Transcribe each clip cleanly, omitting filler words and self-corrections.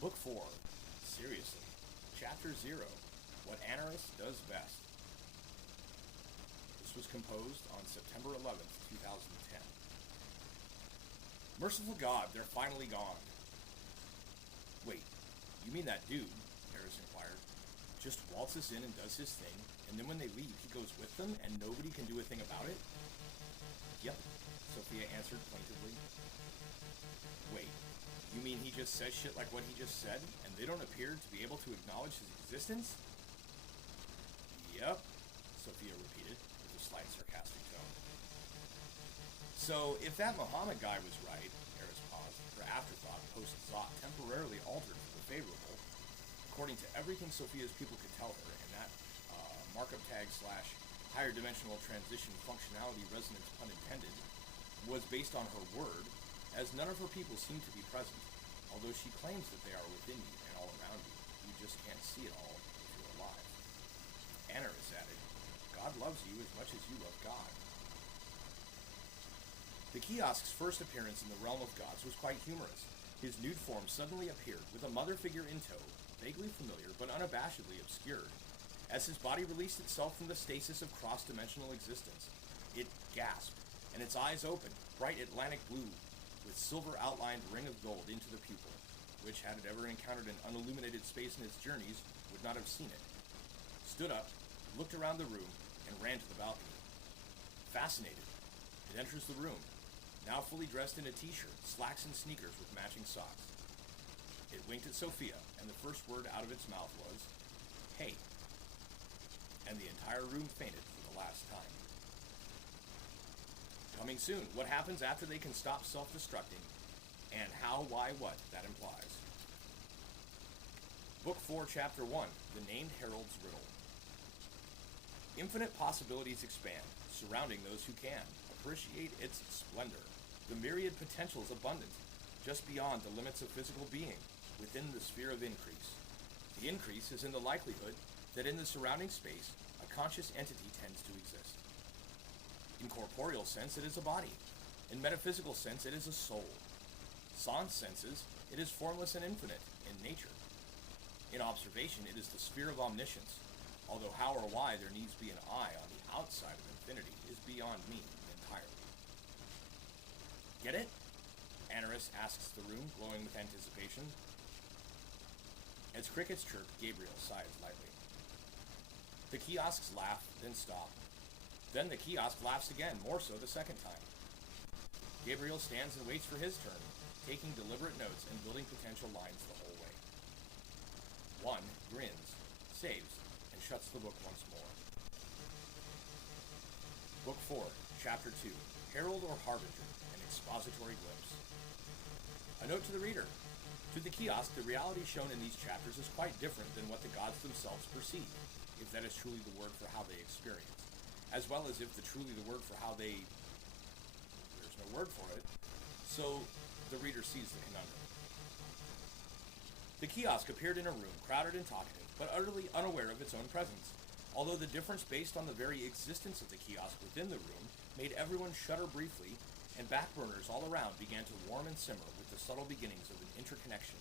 Book 4. Seriously. Chapter 0. What Anaris Does Best. This was composed on September 11th, 2010. Merciful God, they're finally gone. Wait, you mean that dude, Harris inquired, just waltzes in and does his thing, and then when they leave, he goes with them and nobody can do a thing about it? Yep, Sophia answered plaintively. Wait, you mean he just says shit like what he just said, and they don't appear to be able to acknowledge his existence? Yep, Sophia repeated, with a slight sarcastic tone. So, if that Muhammad guy was right, Harris paused, her afterthought post-thought temporarily altered for the favorable. According to everything Sophia's people could tell her, and that markup tag / higher dimensional transition functionality resonance pun intended, was based on her word, as none of her people seem to be present, although she claims that they are within you and all around you. You just can't see it all if you're alive. Anaris added, God loves you as much as you love God. The kiosk's first appearance in the realm of gods was quite humorous. His nude form suddenly appeared, with a mother figure in tow, vaguely familiar but unabashedly obscured. As his body released itself from the stasis of cross-dimensional existence, it gasped, and its eyes opened, bright Atlantic blue, with silver-outlined ring of gold into the pupil, which, had it ever encountered an unilluminated space in its journeys, would not have seen it. Stood up, looked around the room, and ran to the balcony. Fascinated, it enters the room, now fully dressed in a t-shirt, slacks and sneakers with matching socks. It winked at Sophia, and the first word out of its mouth was, "Hey." And the entire room fainted for the last time. Coming soon, what happens after they can stop self-destructing, and how, why, what that implies. Book 4, Chapter 1, The Named Herald's Riddle. Infinite possibilities expand, surrounding those who can appreciate its splendor. The myriad potentials abundant, just beyond the limits of physical being, within the sphere of increase. The increase is in the likelihood that in the surrounding space, a conscious entity tends to exist. In corporeal sense, it is a body. In metaphysical sense, it is a soul. Sans senses, it is formless and infinite in nature. In observation, it is the sphere of omniscience, although how or why there needs be an eye on the outside of infinity is beyond me entirely. Get it? Anaris asks the room, glowing with anticipation. As crickets chirp, Gabriel sighs lightly. The kiosks laugh, then stop. Then the kiosk laughs again, more so the second time. Gabriel stands and waits for his turn, taking deliberate notes and building potential lines the whole way. One grins, saves, and shuts the book once more. Book 4, Chapter 2, Herald or Harbinger, an expository glimpse. A note to the reader. To the kiosk, the reality shown in these chapters is quite different than what the gods themselves perceive, if that is truly the word for how they experience, as well as if truly the word for how they... there's no word for it, so the reader sees the conundrum. The kiosk appeared in a room crowded and talkative, but utterly unaware of its own presence, although the difference based on the very existence of the kiosk within the room made everyone shudder briefly, and backburners all around began to warm and simmer with the subtle beginnings of an interconnection,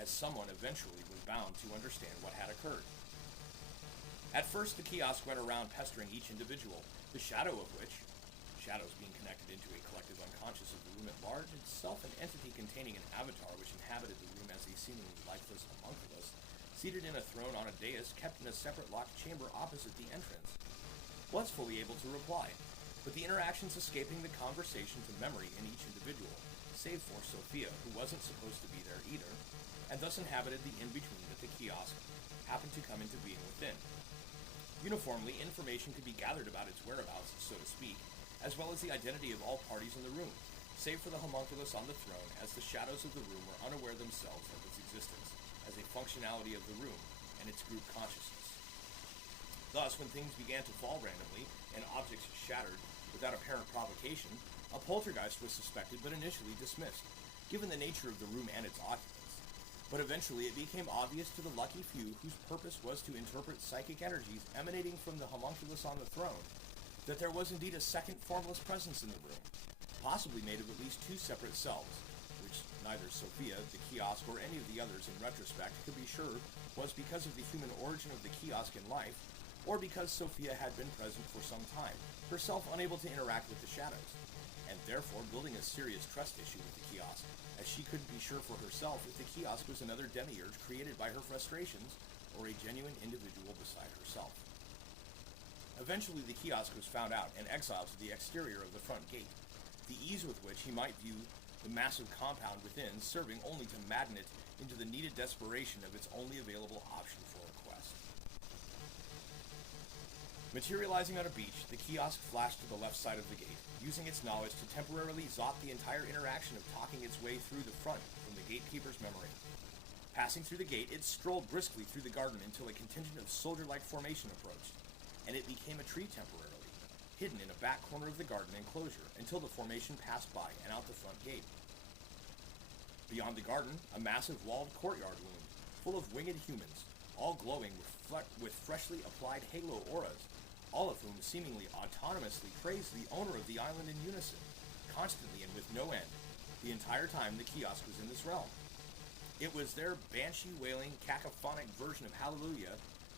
as someone eventually was bound to understand what had occurred. At first, the kiosk went around pestering each individual, the shadow of which, shadows being connected into a collective unconscious of the room at large, itself an entity containing an avatar which inhabited the room as a seemingly lifeless homunculus, seated in a throne on a dais kept in a separate locked chamber opposite the entrance, was fully able to reply, but the interactions escaping the conversation to memory in each individual, save for Sophia, who wasn't supposed to be there either, and thus inhabited the in-between that the kiosk happened to come into being within. Uniformly, information could be gathered about its whereabouts, so to speak, as well as the identity of all parties in the room, save for the homunculus on the throne, as the shadows of the room were unaware themselves of its existence, as a functionality of the room and its group consciousness. Thus, when things began to fall randomly, and objects shattered without apparent provocation, a poltergeist was suspected but initially dismissed, given the nature of the room and its occupants. But eventually it became obvious to the lucky few whose purpose was to interpret psychic energies emanating from the homunculus on the throne that there was indeed a second formless presence in the room, possibly made of at least two separate selves, which neither Sophia, the kiosk, or any of the others in retrospect could be sure was because of the human origin of the kiosk in life, or because Sophia had been present for some time, herself unable to interact with the shadows, and therefore building a serious trust issue with the kiosk, as she couldn't be sure for herself if the kiosk was another demiurge created by her frustrations, or a genuine individual beside herself. Eventually the kiosk was found out and exiled to the exterior of the front gate, the ease with which he might view the massive compound within serving only to madden it into the needed desperation of its only available option for a quest. Materializing on a beach, the kiosk flashed to the left side of the gate, using its knowledge to temporarily zot the entire interaction of talking its way through the front from the gatekeeper's memory. Passing through the gate, it strolled briskly through the garden until a contingent of soldier-like formation approached, and it became a tree temporarily, hidden in a back corner of the garden enclosure until the formation passed by and out the front gate. Beyond the garden, a massive walled courtyard loomed, full of winged humans, all glowing with freshly applied halo auras, all of whom seemingly autonomously praised the owner of the island in unison, constantly and with no end, the entire time the kiosk was in this realm. It was their banshee-wailing, cacophonic version of Hallelujah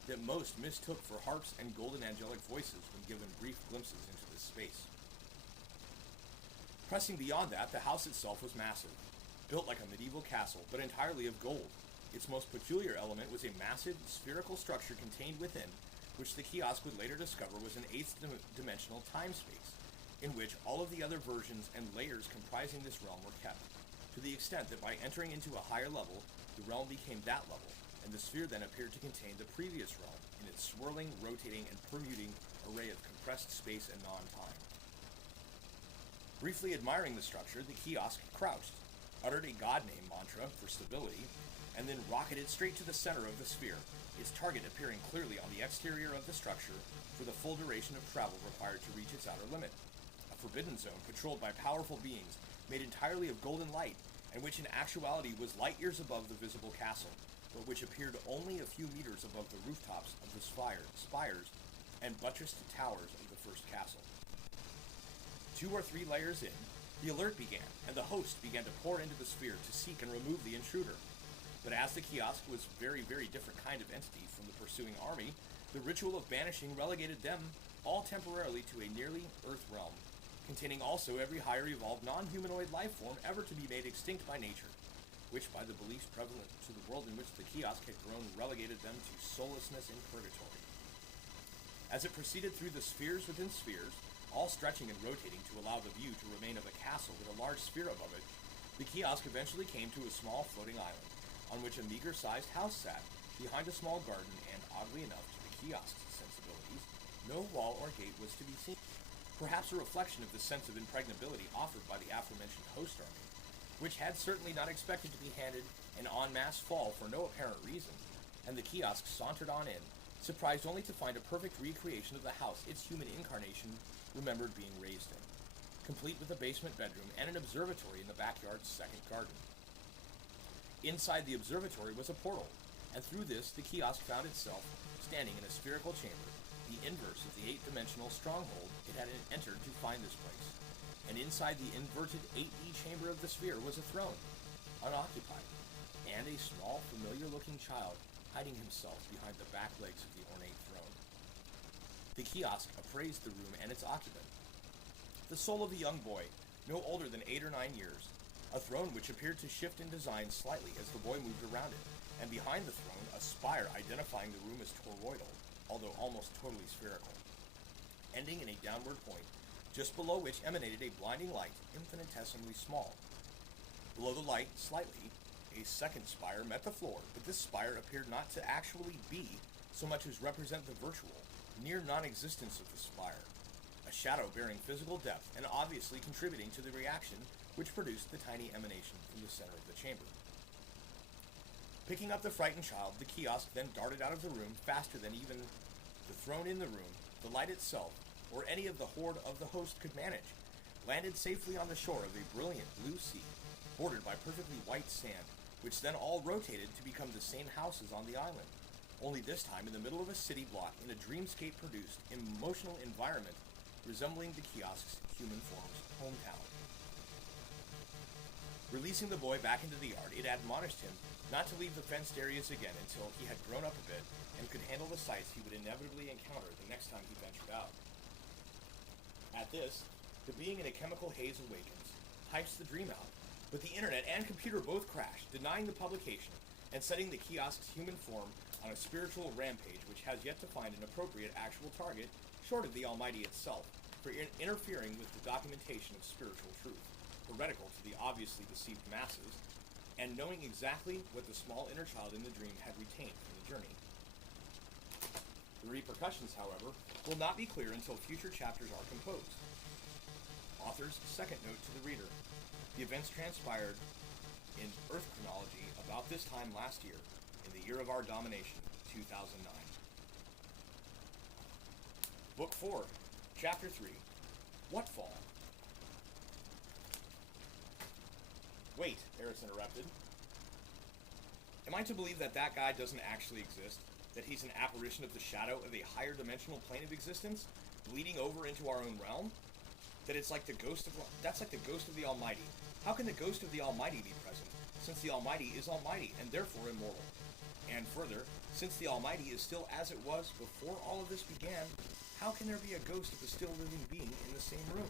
that most mistook for harps and golden angelic voices when given brief glimpses into this space. Pressing beyond that, the house itself was massive, built like a medieval castle, but entirely of gold. Its most peculiar element was a massive, spherical structure contained within, which the kiosk would later discover was an eighth-dimensional time-space, in which all of the other versions and layers comprising this realm were kept, to the extent that by entering into a higher level, the realm became that level, and the sphere then appeared to contain the previous realm in its swirling, rotating, and permuting array of compressed space and non-time. Briefly admiring the structure, the kiosk crouched, uttered a god name mantra for stability, and then rocketed straight to the center of the sphere, its target appearing clearly on the exterior of the structure for the full duration of travel required to reach its outer limit. A forbidden zone patrolled by powerful beings made entirely of golden light, and which in actuality was light years above the visible castle, but which appeared only a few meters above the rooftops of the spires and buttressed towers of the first castle. 2 or 3 layers in, the alert began, and the host began to pour into the sphere to seek and remove the intruder. But as the kiosk was a very, very different kind of entity from the pursuing army, the ritual of banishing relegated them all temporarily to a nearly Earth realm, containing also every higher evolved non-humanoid life form ever to be made extinct by nature, which by the beliefs prevalent to the world in which the kiosk had grown relegated them to soullessness in purgatory. As it proceeded through the spheres within spheres, all stretching and rotating to allow the view to remain of a castle with a large sphere above it, the kiosk eventually came to a small floating island, on which a meager-sized house sat, behind a small garden, and oddly enough to the kiosk's sensibilities, no wall or gate was to be seen. Perhaps a reflection of the sense of impregnability offered by the aforementioned host army, which had certainly not expected to be handed an en masse fall for no apparent reason, and the kiosk sauntered on in, surprised only to find a perfect recreation of the house its human incarnation remembered being raised in, complete with a basement bedroom and an observatory in the backyard's second garden. Inside the observatory was a portal, and through this the kiosk found itself standing in a spherical chamber, the inverse of the 8-dimensional stronghold it had entered to find this place. And inside the inverted 8D chamber of the sphere was a throne, unoccupied, and a small, familiar-looking child hiding himself behind the back legs of the ornate throne. The kiosk appraised the room and its occupant. The soul of a young boy, no older than 8 or 9 years, a throne which appeared to shift in design slightly as the boy moved around it, and behind the throne a spire identifying the room as toroidal, although almost totally spherical, ending in a downward point, just below which emanated a blinding light, infinitesimally small. Below the light, slightly, a second spire met the floor, but this spire appeared not to actually be so much as represent the virtual, near non-existence of the spire, a shadow bearing physical depth and obviously contributing to the reaction which produced the tiny emanation from the center of the chamber. Picking up the frightened child, the kiosk then darted out of the room faster than even the throne in the room, the light itself, or any of the horde of the host could manage, landed safely on the shore of a brilliant blue sea, bordered by perfectly white sand, which then all rotated to become the same houses on the island, only this time in the middle of a city block in a dreamscape-produced, emotional environment resembling the kiosk's human form's hometown. Releasing the boy back into the yard, it admonished him not to leave the fenced areas again until he had grown up a bit and could handle the sights he would inevitably encounter the next time he ventured out. At this, the being in a chemical haze awakens, types the dream out, but the internet and computer both crash, denying the publication and setting the kiosk's human form on a spiritual rampage which has yet to find an appropriate actual target, short of the Almighty itself, for interfering with the documentation of spiritual truth, heretical to the obviously deceived masses, and knowing exactly what the small inner child in the dream had retained from the journey. The repercussions, however, will not be clear until future chapters are composed. Author's second note to the reader. The events transpired in Earth chronology about this time last year, in the year of our domination, 2009. Book 4, Chapter 3, What Fall? Wait, Eris interrupted. Am I to believe that that guy doesn't actually exist? That he's an apparition of the shadow of a higher dimensional plane of existence, bleeding over into our own realm? That it's like that's like the ghost of the Almighty. How can the ghost of the Almighty be present, since the Almighty is almighty and therefore immortal? And further, since the Almighty is still as it was before all of this began, how can there be a ghost of a still living being in the same room?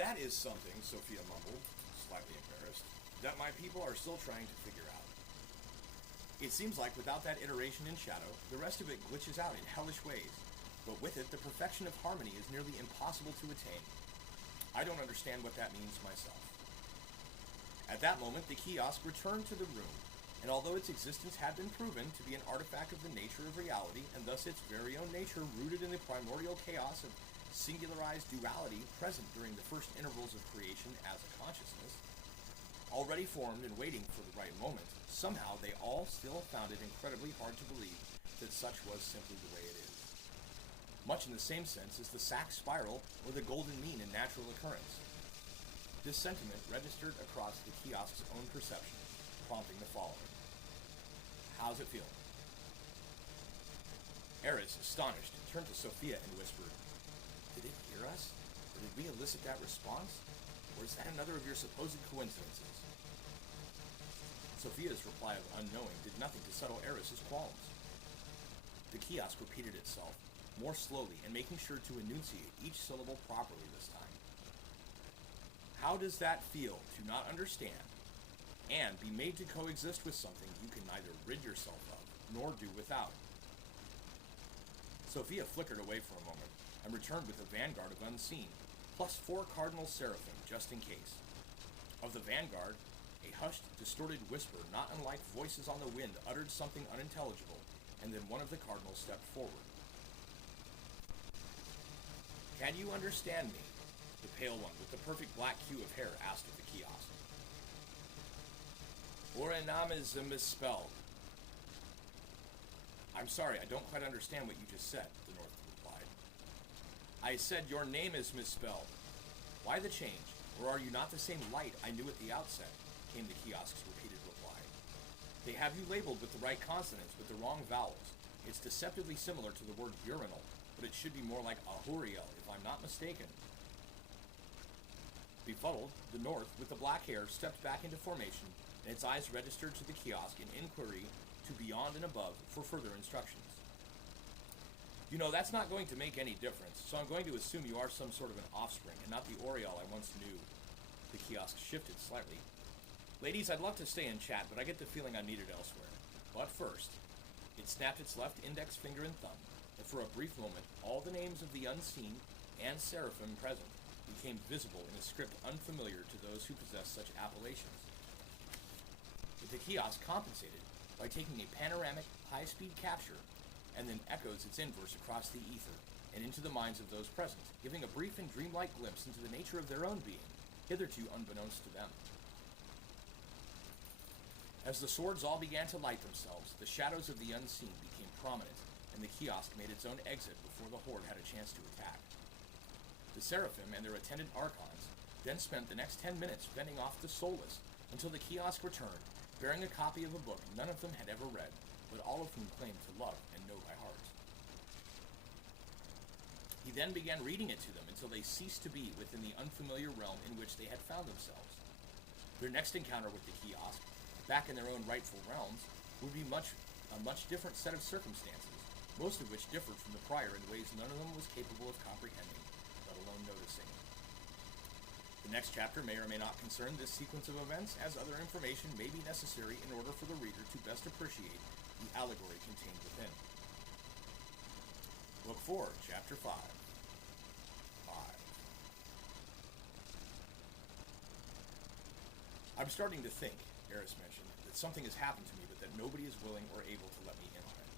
That is something, Sophia mumbled, slightly embarrassed, that my people are still trying to figure out. It seems like without that iteration in shadow, the rest of it glitches out in hellish ways, but with it, the perfection of harmony is nearly impossible to attain. I don't understand what that means myself. At that moment, the kiosk returned to the room, and although its existence had been proven to be an artifact of the nature of reality, and thus its very own nature rooted in the primordial chaos of singularized duality present during the first intervals of creation as a consciousness, already formed and waiting for the right moment, somehow they all still found it incredibly hard to believe that such was simply the way it is. Much in the same sense as the Sachs spiral or the golden mean in natural occurrence. This sentiment registered across the kiosk's own perception, prompting the following. How's it feel? Eris, astonished, turned to Sophia and whispered, Did it hear us? Or did we elicit that response? Or is that another of your supposed coincidences? Sophia's reply of unknowing did nothing to settle Eris's qualms. The kiosk repeated itself, more slowly and making sure to enunciate each syllable properly this time. How does that feel to not understand and be made to coexist with something you can neither rid yourself of nor do without? Sophia flickered away for a moment and returned with a vanguard of unseen, plus 4 cardinal seraphim, just in case. Of the vanguard, a hushed, distorted whisper not unlike voices on the wind uttered something unintelligible, and then one of the cardinals stepped forward. Can you understand me? The pale one with the perfect black hue of hair asked of the kiosk. Orenam is misspelled. I'm sorry, I don't quite understand what you just said, the North replied. I said your name is misspelled. Why the change? Or are you not the same light I knew at the outset? Came the kiosk's repeated reply. They have you labeled with the right consonants with the wrong vowels. It's deceptively similar to the word urinal, but it should be more like ahuriel, if I'm not mistaken. Befuddled, the North, with the black hair, stepped back into formation, and its eyes registered to the kiosk in inquiry to beyond and above for further instructions. You know, that's not going to make any difference, so I'm going to assume you are some sort of an offspring, and not the Oriel I once knew. The kiosk shifted slightly. Ladies, I'd love to stay and chat, but I get the feeling I'm needed elsewhere. But first, it snapped its left index finger and thumb, and for a brief moment, all the names of the unseen and seraphim present became visible in a script unfamiliar to those who possess such appellations. But the kiosk compensated by taking a panoramic, high-speed capture and then echoes its inverse across the ether and into the minds of those present, giving a brief and dreamlike glimpse into the nature of their own being, hitherto unbeknownst to them. As the swords all began to light themselves, the shadows of the unseen became prominent, and and the kiosk made its own exit before the horde had a chance to attack. The Seraphim and their attendant Archons then spent the next 10 minutes fending off the Soulless until the kiosk returned, bearing a copy of a book none of them had ever read, but all of whom claimed to love and know by heart. He then began reading it to them until they ceased to be within the unfamiliar realm in which they had found themselves. Their next encounter with the kiosk, back in their own rightful realms, would be a much different set of circumstances, most of which differed from the prior in ways none of them was capable of comprehending, let alone noticing. The next chapter may or may not concern this sequence of events, as other information may be necessary in order for the reader to best appreciate the allegory contained within. Book 4, Chapter 5. I'm starting to think, Eris mentioned, that something has happened to me, but that nobody is willing or able to let me in on it.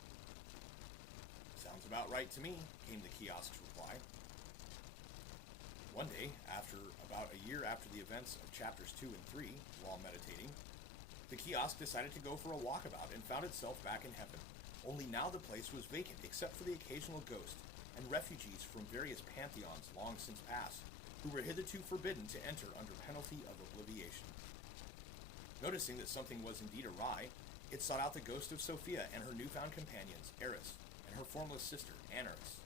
Sounds about right to me, came the kiosk's reply. One day, about a year after the events of chapters 2 and 3, while meditating, the kiosk decided to go for a walkabout and found itself back in heaven. Only now the place was vacant, except for the occasional ghost and refugees from various pantheons long since past, who were hitherto forbidden to enter under penalty of obliviation. Noticing that something was indeed awry, it sought out the ghost of Sophia and her newfound companions, Eris, and her formless sister, Anaris.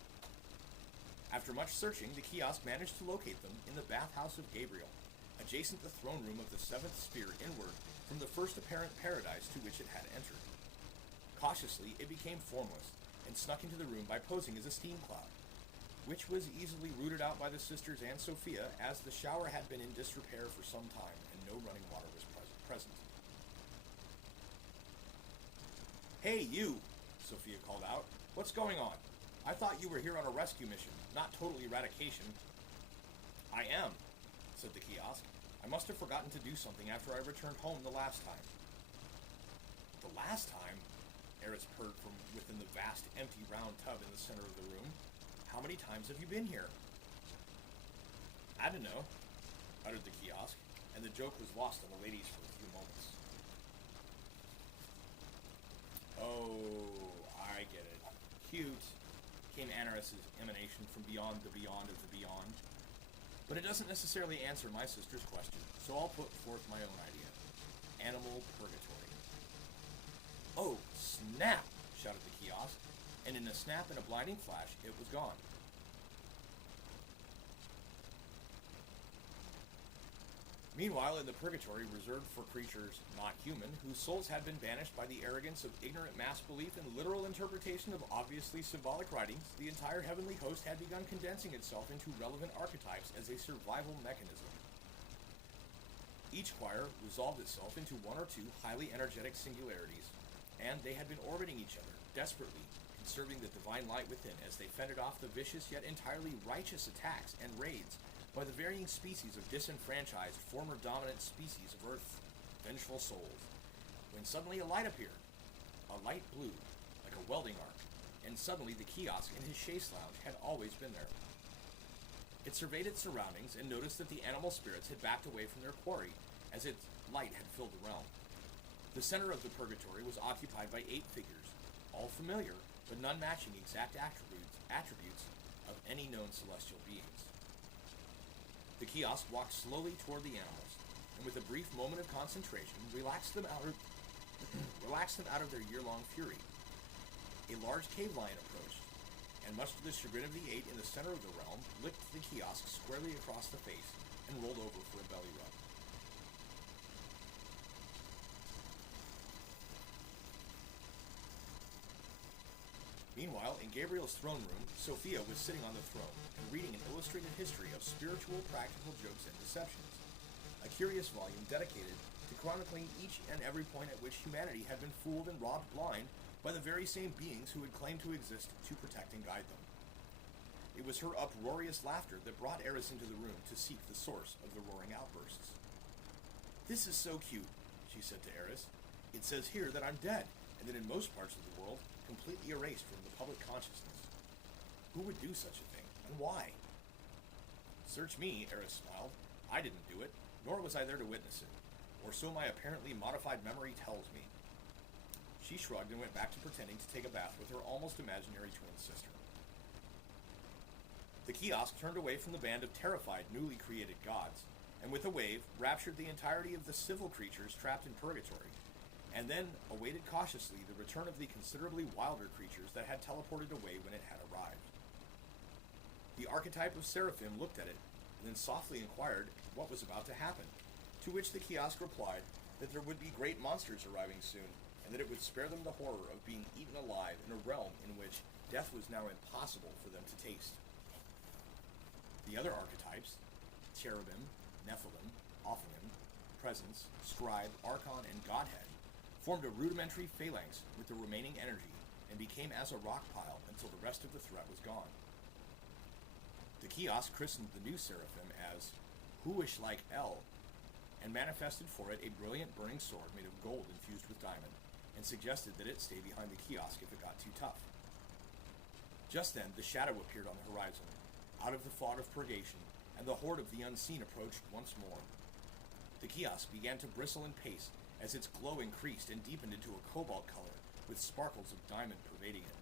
After much searching, the kiosk managed to locate them in the bathhouse of Gabriel, adjacent the throne room of the seventh sphere inward from the first apparent paradise to which it had entered. Cautiously, it became formless, and snuck into the room by posing as a steam cloud, which was easily rooted out by the sisters and Sophia, as the shower had been in disrepair for some time, and no running water was present. "Hey, you!" Sophia called out. "What's going on? I thought you were here on a rescue mission, not total eradication." "I am," said the kiosk. "I must have forgotten to do something after I returned home the last time." "The last time?" Eris purred from within the vast, empty, round tub in the center of the room. "How many times have you been here?" "I don't know," uttered the kiosk, and the joke was lost on the ladies for a few moments. "Oh, I get it. Cute," came Anaris' emanation from beyond the beyond of the beyond. "But it doesn't necessarily answer my sister's question, so I'll put forth my own idea. Animal purgatory." "Oh, snap!" shouted the kiosk, and in a snap and a blinding flash, it was gone. Meanwhile, in the purgatory reserved for creatures not human, whose souls had been banished by the arrogance of ignorant mass belief and literal interpretation of obviously symbolic writings, the entire heavenly host had begun condensing itself into relevant archetypes as a survival mechanism. Each choir resolved itself into one or two highly energetic singularities, and they had been orbiting each other, desperately conserving the divine light within as they fended off the vicious yet entirely righteous attacks and raids by the varying species of disenfranchised, former dominant species of Earth, vengeful souls, when suddenly a light appeared. A light blue, like a welding arc, and suddenly the kiosk in his chaise lounge had always been there. It surveyed its surroundings and noticed that the animal spirits had backed away from their quarry as its light had filled the realm. The center of the purgatory was occupied by 8 figures, all familiar, but none matching exact attributes of any known celestial beings. The kiosk walked slowly toward the animals, and with a brief moment of concentration, relaxed them out of their year-long fury. A large cave lion approached, and much to the chagrin of the 8 in the center of the realm, licked the kiosk squarely across the face and rolled over for a belly rub. Meanwhile, in Gabriel's throne room, Sophia was sitting on the throne and reading an illustrated history of spiritual practical jokes and deceptions, a curious volume dedicated to chronicling each and every point at which humanity had been fooled and robbed blind by the very same beings who had claimed to exist to protect and guide them. It was her uproarious laughter that brought Eris into the room to seek the source of the roaring outbursts. "This is so cute," she said to Eris. "It says here that I'm dead, and that in most parts of the world, completely erased from the public consciousness. Who would do such a thing, and why?" "Search me," Eris smiled. "I didn't do it, nor was I there to witness it, or so my apparently modified memory tells me." she shrugged and went back to pretending to take a bath with her almost imaginary twin sister. The kiosk turned away from the band of terrified, newly created gods, and with a wave, raptured the entirety of the civil creatures trapped in purgatory, and then awaited cautiously the return of the considerably wilder creatures that had teleported away when it had arrived. The archetype of Seraphim looked at it, and then softly inquired what was about to happen, to which the kiosk replied that there would be great monsters arriving soon, and that it would spare them the horror of being eaten alive in a realm in which death was now impossible for them to taste. The other archetypes, cherubim, Nephilim, Ophanim, Presence, Scribe, Archon, and Godhead, formed a rudimentary phalanx with the remaining energy and became as a rock pile until the rest of the threat was gone. The kiosk christened the new seraphim as Huish-like El, and manifested for it a brilliant burning sword made of gold infused with diamond, and suggested that it stay behind the kiosk if it got too tough. Just then, the shadow appeared on the horizon, out of the fog of purgation, and the horde of the unseen approached once more. The kiosk began to bristle and pace as its glow increased and deepened into a cobalt color with sparkles of diamond pervading it.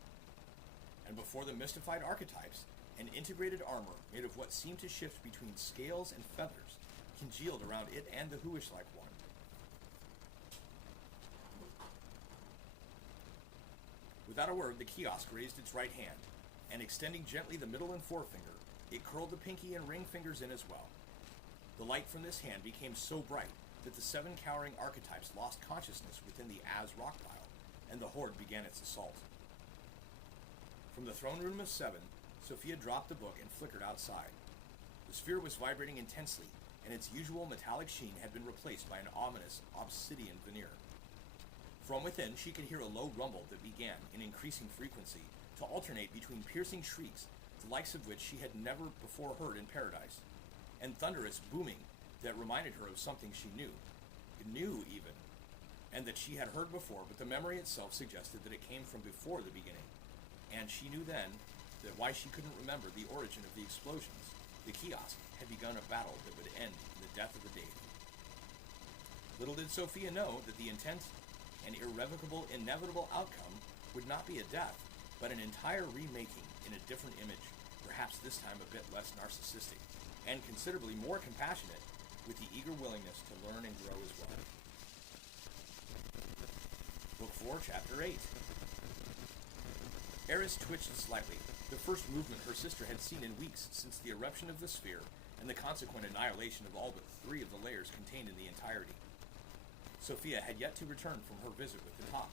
And before the mystified archetypes, an integrated armor made of what seemed to shift between scales and feathers congealed around it and the Huish-like one. Without a word, the kiosk raised its right hand, and extending gently the middle and forefinger, it curled the pinky and ring fingers in as well. The light from this hand became so bright that the 7 cowering archetypes lost consciousness within the Az rock pile, and the horde began its assault. From the throne room of 7, Sophia dropped the book and flickered outside. The sphere was vibrating intensely, and its usual metallic sheen had been replaced by an ominous obsidian veneer. From within, she could hear a low rumble that began, in increasing frequency, to alternate between piercing shrieks, the likes of which she had never before heard in paradise, and thunderous booming that reminded her of something she knew, even, and that she had heard before, but the memory itself suggested that it came from before the beginning, and she knew then that why she couldn't remember the origin of the explosions. The kiosk had begun a battle that would end in the death of a deity. Little did Sophia know that the intent and irrevocable, inevitable outcome would not be a death, but an entire remaking in a different image, perhaps this time a bit less narcissistic, and considerably more compassionate, with the eager willingness to learn and grow as well. Book 4, Chapter 8. Eris twitched slightly, the first movement her sister had seen in weeks since the eruption of the sphere and the consequent annihilation of all but 3 of the layers contained in the entirety. Sophia had yet to return from her visit with the top.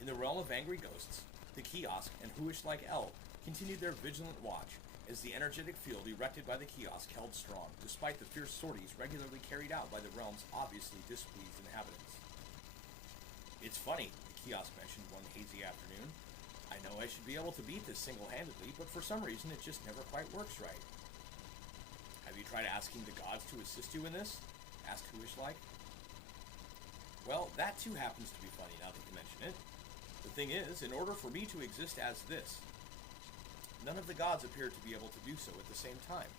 In the realm of angry ghosts, the kiosk and Huish-like El continued their vigilant watch as the energetic field erected by the kiosk held strong, despite the fierce sorties regularly carried out by the realm's obviously displeased inhabitants. "It's funny," the kiosk mentioned one hazy afternoon. "I know I should be able to beat this single-handedly, but for some reason it just never quite works right." "Have you tried asking the gods to assist you in this?" asked Huish-like. "Well, that too happens to be funny now that you mention it. The thing is, in order for me to exist as this, none of the gods appear to be able to do so at the same time,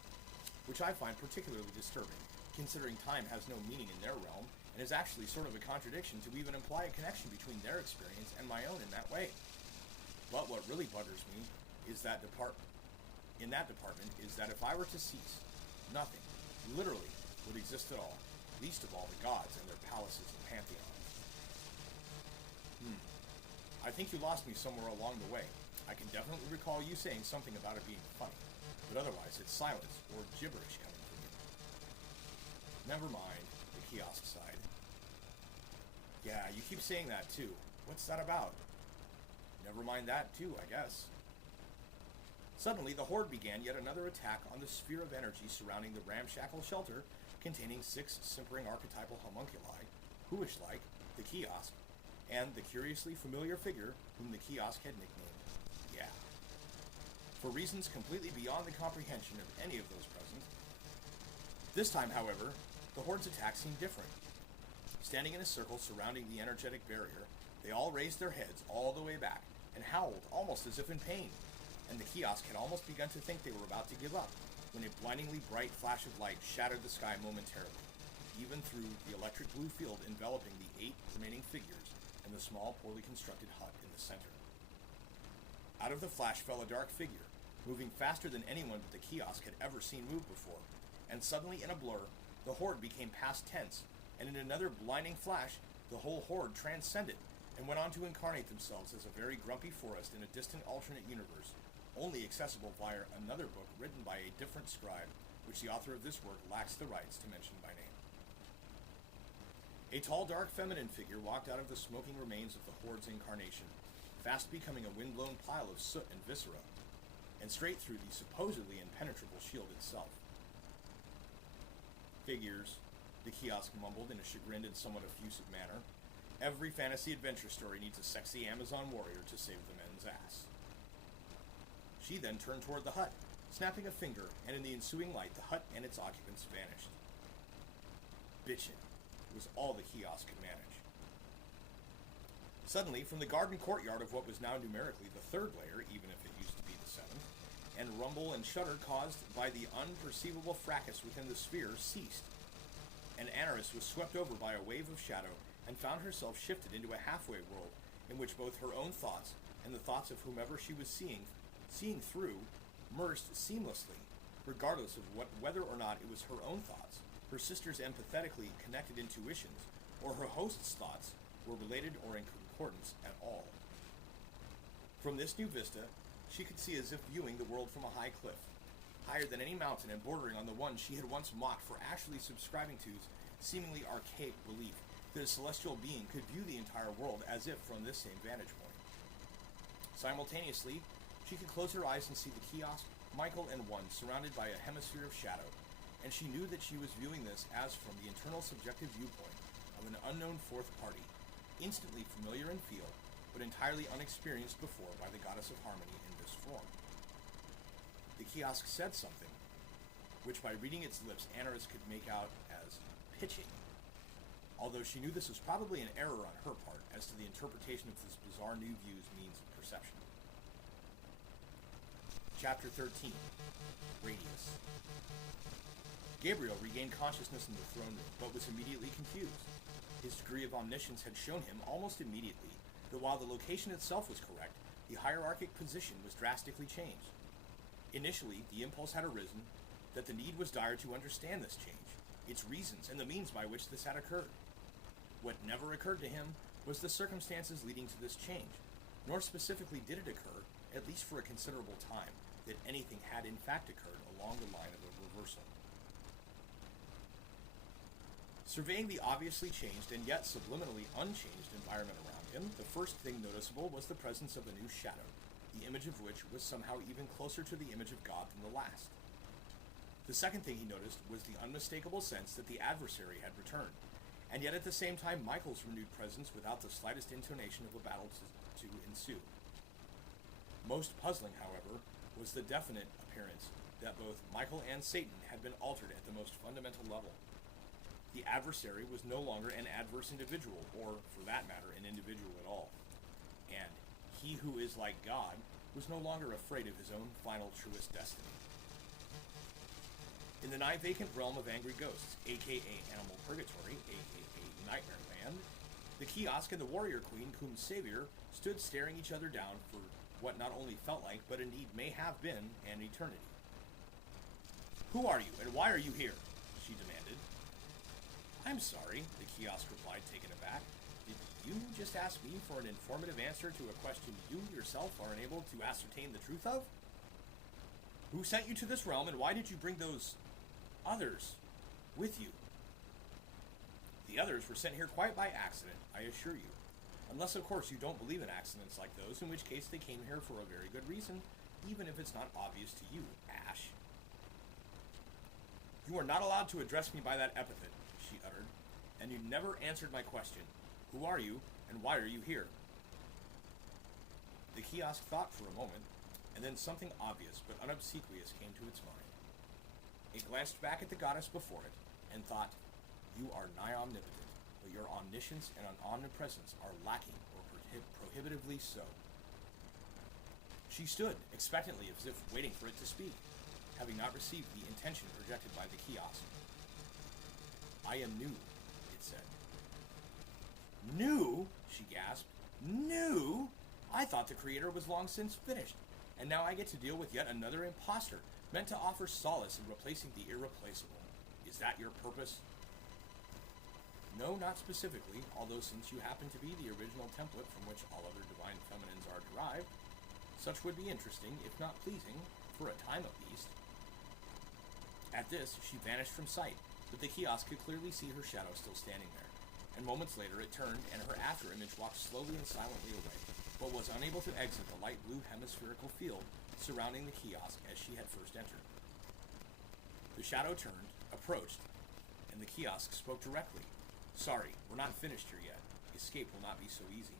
which I find particularly disturbing, considering time has no meaning in their realm, and is actually sort of a contradiction to even imply a connection between their experience and my own in that way. But what really buggers me is that in that department is that if I were to cease, nothing, literally, would exist at all, least of all the gods and their palaces and pantheons." "I think you lost me somewhere along the way. I can definitely recall you saying something about it being funny, but otherwise it's silence or gibberish coming from you." "Never mind," the kiosk sighed. "Yeah, you keep saying that too. What's that about?" "Never mind that too, I guess." Suddenly, the horde began yet another attack on the sphere of energy surrounding the ramshackle shelter containing 6 simpering archetypal homunculi, Huish-like, the kiosk, and the curiously familiar figure whom the kiosk had nicknamed Yeah. For reasons completely beyond the comprehension of any of those present. This time, however, the horde's attack seemed different. Standing in a circle surrounding the energetic barrier, they all raised their heads all the way back and howled almost as if in pain, and the kiosk had almost begun to think they were about to give up, when a blindingly bright flash of light shattered the sky momentarily, even through the electric blue field enveloping the 8 remaining figures, and the small, poorly constructed hut in the center. Out of the flash fell a dark figure, moving faster than anyone but the kiosk had ever seen move before, and suddenly in a blur, the horde became past tense, and in another blinding flash, the whole horde transcended and went on to incarnate themselves as a very grumpy forest in a distant alternate universe, only accessible via another book written by a different scribe, which the author of this work lacks the rights to mention by name. A tall, dark, feminine figure walked out of the smoking remains of the horde's incarnation, fast becoming a wind-blown pile of soot and viscera, and straight through the supposedly impenetrable shield itself. Figures, the kiosk mumbled in a chagrined and somewhat effusive manner. Every fantasy adventure story needs a sexy Amazon warrior to save the men's ass. She then turned toward the hut, snapping a finger, and in the ensuing light, the hut and its occupants vanished. Bitchin' was all the kiosk could manage. Suddenly, from the garden courtyard of what was now numerically the third layer, even if it used to be the seventh, and rumble and shudder caused by the unperceivable fracas within the sphere ceased, and Anaris was swept over by a wave of shadow and found herself shifted into a halfway world in which both her own thoughts and the thoughts of whomever she was seeing through merged seamlessly, regardless of whether or not it was her own thoughts, her sister's empathetically connected intuitions, or her host's thoughts were related or in concordance at all. From this new vista, she could see as if viewing the world from a high cliff, higher than any mountain and bordering on the one she had once mocked for actually subscribing to's seemingly archaic belief that a celestial being could view the entire world as if from this same vantage point. Simultaneously, she could close her eyes and see the kiosk, Michael, and one surrounded by a hemisphere of shadow, and she knew that she was viewing this as from the internal subjective viewpoint of an unknown fourth party, instantly familiar in feel, but entirely unexperienced before by the goddess of harmony in this form. The kiosk said something, which by reading its lips Anaris could make out as pitching, although she knew this was probably an error on her part as to the interpretation of this bizarre new view's means of perception. Chapter 13. Radius. Gabriel regained consciousness in the throne room, but was immediately confused. His degree of omniscience had shown him almost immediately that while the location itself was correct, the hierarchic position was drastically changed. Initially, the impulse had arisen that the need was dire to understand this change, its reasons, and the means by which this had occurred. What never occurred to him was the circumstances leading to this change, nor specifically did it occur, at least for a considerable time, that anything had in fact occurred along the line of a reversal. Surveying the obviously changed and yet subliminally unchanged environment around him, the first thing noticeable was the presence of a new shadow, the image of which was somehow even closer to the image of God than the last. The second thing he noticed was the unmistakable sense that the adversary had returned, and yet at the same time Michael's renewed presence without the slightest intonation of a battle to ensue. Most puzzling, however, was the definite appearance that both Michael and Satan had been altered at the most fundamental level. The adversary was no longer an adverse individual, or, for that matter, an individual at all. And he who is like God was no longer afraid of his own final truest destiny. In the nigh vacant realm of angry ghosts, aka Animal Purgatory, aka Nightmare Land, the kiosk and the warrior queen, cum savior, stood staring each other down for what not only felt like, but indeed may have been, an eternity. "Who are you, and why are you here?" she demanded. "I'm sorry," the kiosk replied, taken aback. "Did you just ask me for an informative answer to a question you yourself are unable to ascertain the truth of? Who sent you to this realm, and why did you bring those others with you?" "The others were sent here quite by accident, I assure you. Unless, of course, you don't believe in accidents like those, in which case they came here for a very good reason, even if it's not obvious to you, Ash." "You are not allowed to address me by that epithet," she uttered, "and you never answered my question. Who are you, and why are you here?" The kiosk thought for a moment, and then something obvious but unobsequious came to its mind. It glanced back at the goddess before it, and thought, "You are nigh omnipotent, but your omniscience and omnipresence are lacking, or prohibitively so." She stood, expectantly, as if waiting for it to speak, having not received the intention projected by the kiosk. "I am new," it said. New? She gasped. New? I thought the creator was long since finished, and now I get to deal with yet another imposter, meant to offer solace in replacing the irreplaceable. Is that your purpose? No, not specifically, although since you happen to be the original template from which all other divine feminines are derived, such would be interesting, if not pleasing, for a time at least. At this, she vanished from sight, but the kiosk could clearly see her shadow still standing there, and moments later it turned and her after-image walked slowly and silently away, but was unable to exit the light blue hemispherical field surrounding the kiosk as she had first entered. The shadow turned, approached, and the kiosk spoke directly. Sorry, we're not finished here yet. Escape will not be so easy.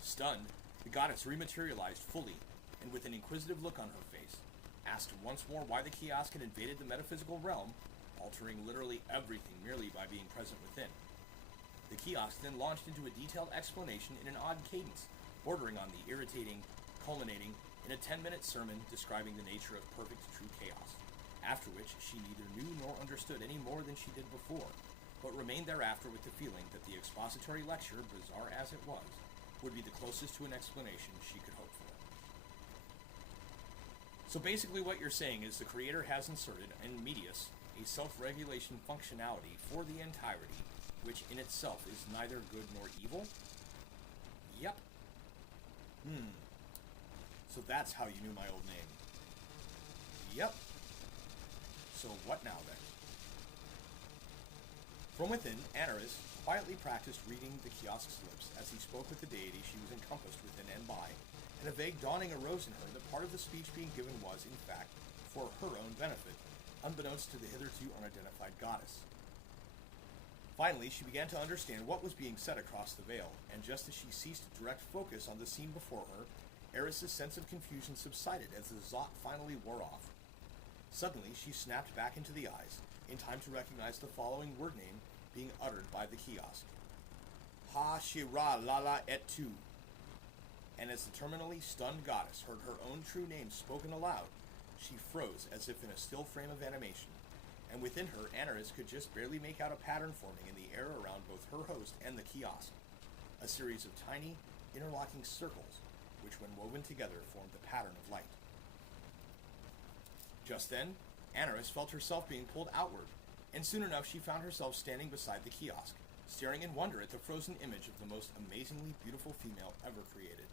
Stunned, the goddess rematerialized fully, and with an inquisitive look on her face, asked once more why the kiosk had invaded the metaphysical realm, altering literally everything merely by being present within. The kiosk then launched into a detailed explanation in an odd cadence, bordering on the irritating, culminating in a 10-minute sermon describing the nature of perfect true chaos, after which she neither knew nor understood any more than she did before, but remained thereafter with the feeling that the expository lecture, bizarre as it was, would be the closest to an explanation she could hope for. So basically what you're saying is the creator has inserted in Medius a self-regulation functionality for the entirety, which in itself is neither good nor evil? Yep. So that's how you knew my old name. Yep. So what now then? From within, Anaris quietly practiced reading the kiosk's lips as he spoke with the deity she was encompassed within and by, and a vague dawning arose in her that part of the speech being given was, in fact, for her own benefit, unbeknownst to the hitherto unidentified goddess. Finally, she began to understand what was being said across the veil, and just as she ceased direct focus on the scene before her, Eris's sense of confusion subsided as the zot finally wore off. Suddenly, she snapped back into the eyes, in time to recognize the following word name being uttered by the kiosk. Ha Shira Lala et Tu. And as the terminally stunned goddess heard her own true name spoken aloud, she froze as if in a still frame of animation, and within her, Anaris could just barely make out a pattern forming in the air around both her host and the kiosk, a series of tiny, interlocking circles, which when woven together formed the pattern of light. Just then, Anaris felt herself being pulled outward, and soon enough she found herself standing beside the kiosk, staring in wonder at the frozen image of the most amazingly beautiful female ever created,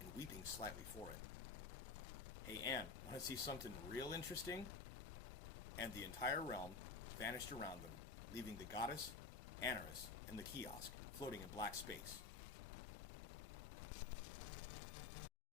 and weeping slightly for it. Hey Anne, want to see something real interesting? And the entire realm vanished around them, leaving the goddess, Anaris, and the kiosk floating in black space.